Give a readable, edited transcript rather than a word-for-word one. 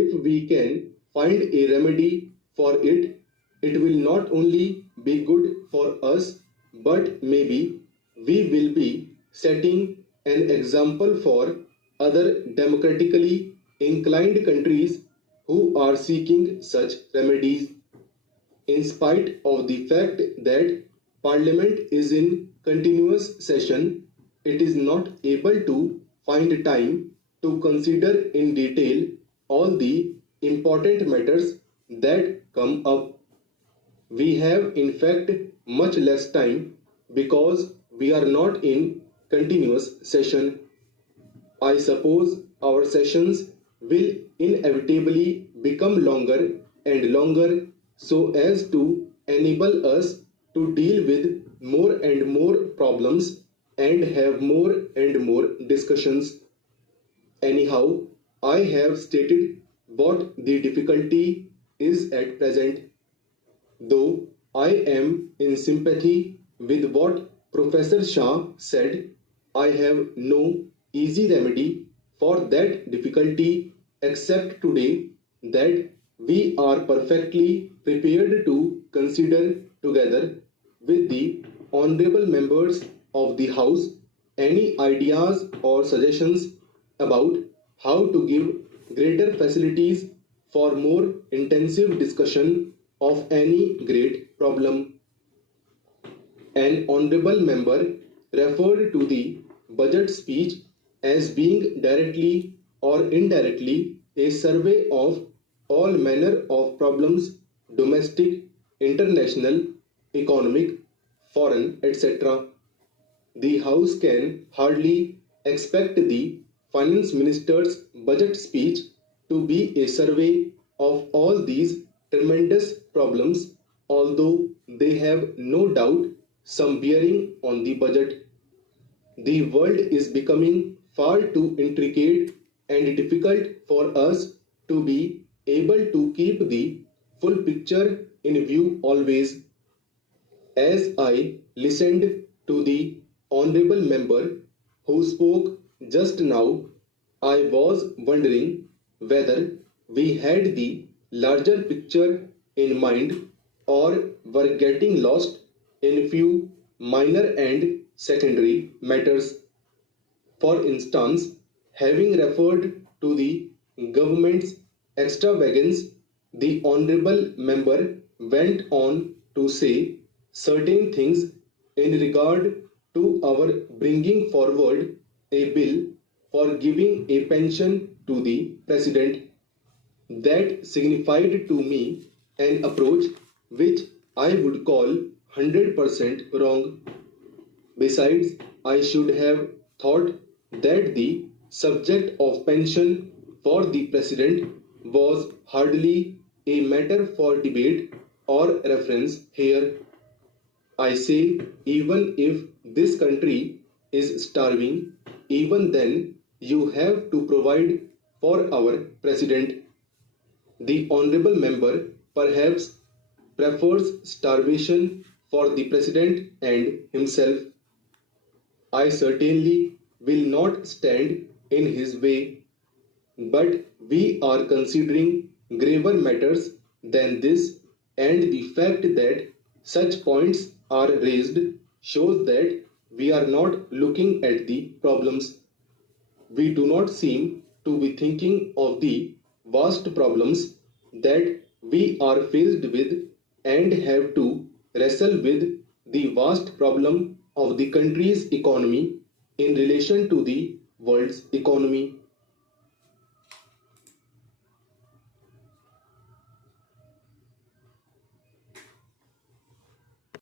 if we can find a remedy for it, it will not only be good for us, but maybe we will be setting an example for other democratically inclined countries who are seeking such remedies. In spite of the fact that Parliament is in continuous session, it is not able to find time to consider in detail all the important matters that come up. We have in fact much less time because we are not in continuous session. I suppose our sessions will inevitably become longer and longer so as to enable us to deal with more and more problems and have more and more discussions. Anyhow, I have stated what the difficulty is at present. Though I am in sympathy with what Professor Shah said, I have no easy remedy for that difficulty except today that we are perfectly prepared to consider together with the honorable members of the House any ideas or suggestions about how to give greater facilities for more intensive discussion of any great problem. An honorable member referred to the budget speech as being directly or indirectly a survey of all manner of problems, domestic, international, economic, foreign, etc. The House can hardly expect the Finance Minister's budget speech to be a survey of all these tremendous problems, although they have no doubt some bearing on the budget. The world is becoming far too intricate and difficult for us to be able to keep the full picture in view always. As I listened to the honorable member who spoke just now, I was wondering whether we had the larger picture in mind or were getting lost in few minor and secondary matters. For instance, having referred to the government's extravagance, the honorable member went on to say certain things in regard to our bringing forward a bill for giving a pension to the president that signified to me an approach which I would call 100% wrong. Besides, I should have thought that the subject of pension for the president was hardly a matter for debate or reference here. I say, even if this country is starving, even then you have to provide for our president. The honorable member perhaps prefers starvation for the president and himself. I certainly will not stand in his way, but we are considering graver matters than this, and the fact that such points are raised shows that we are not looking at the problems. We do not seem to be thinking of the vast problems that we are faced with and have to wrestle with the vast problem of the country's economy in relation to the world's economy.